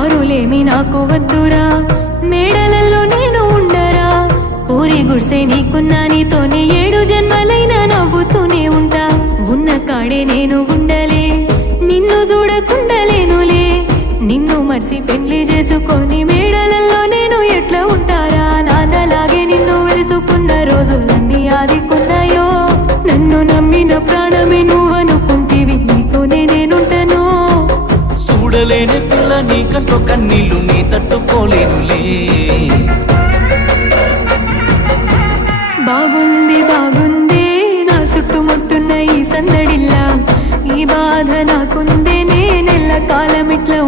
కారులేమి నాకు వద్దురా, మేడలల్లో నేను ఉండరా, ఊరి గుడిసే నీకున్నా, నీతోనే 7 జన్మలైనా నవ్వుతూనే ఉంటా. ఉన్న కాడే నేను ఉండలే, నిన్ను చూడకుండలేనులే, నిన్ను మర్చి పెళ్లి చేసుకొని మేడలల్లో నేను ఎట్లా ఉంటారా. నాన్నలాగే నిన్ను వెలుసుకున్న రోజులన్నీ ఆదుకున్నాయో, నన్ను నమ్మిన ప్రాణమే నువ్వనుకుంటివి, నీతోనే నేనుంటాను. చూడలేని పిల్ల నీ కంట్లో కన్నీళ్ళు నీ తట్టుకోలేనులే. బాగుంది బాగుందే నా చుట్టుముట్టున్న ఈ సందడిల్లా, ఈ బాధ నాకుందే, నేనెల్ల కాలం ఇట్లా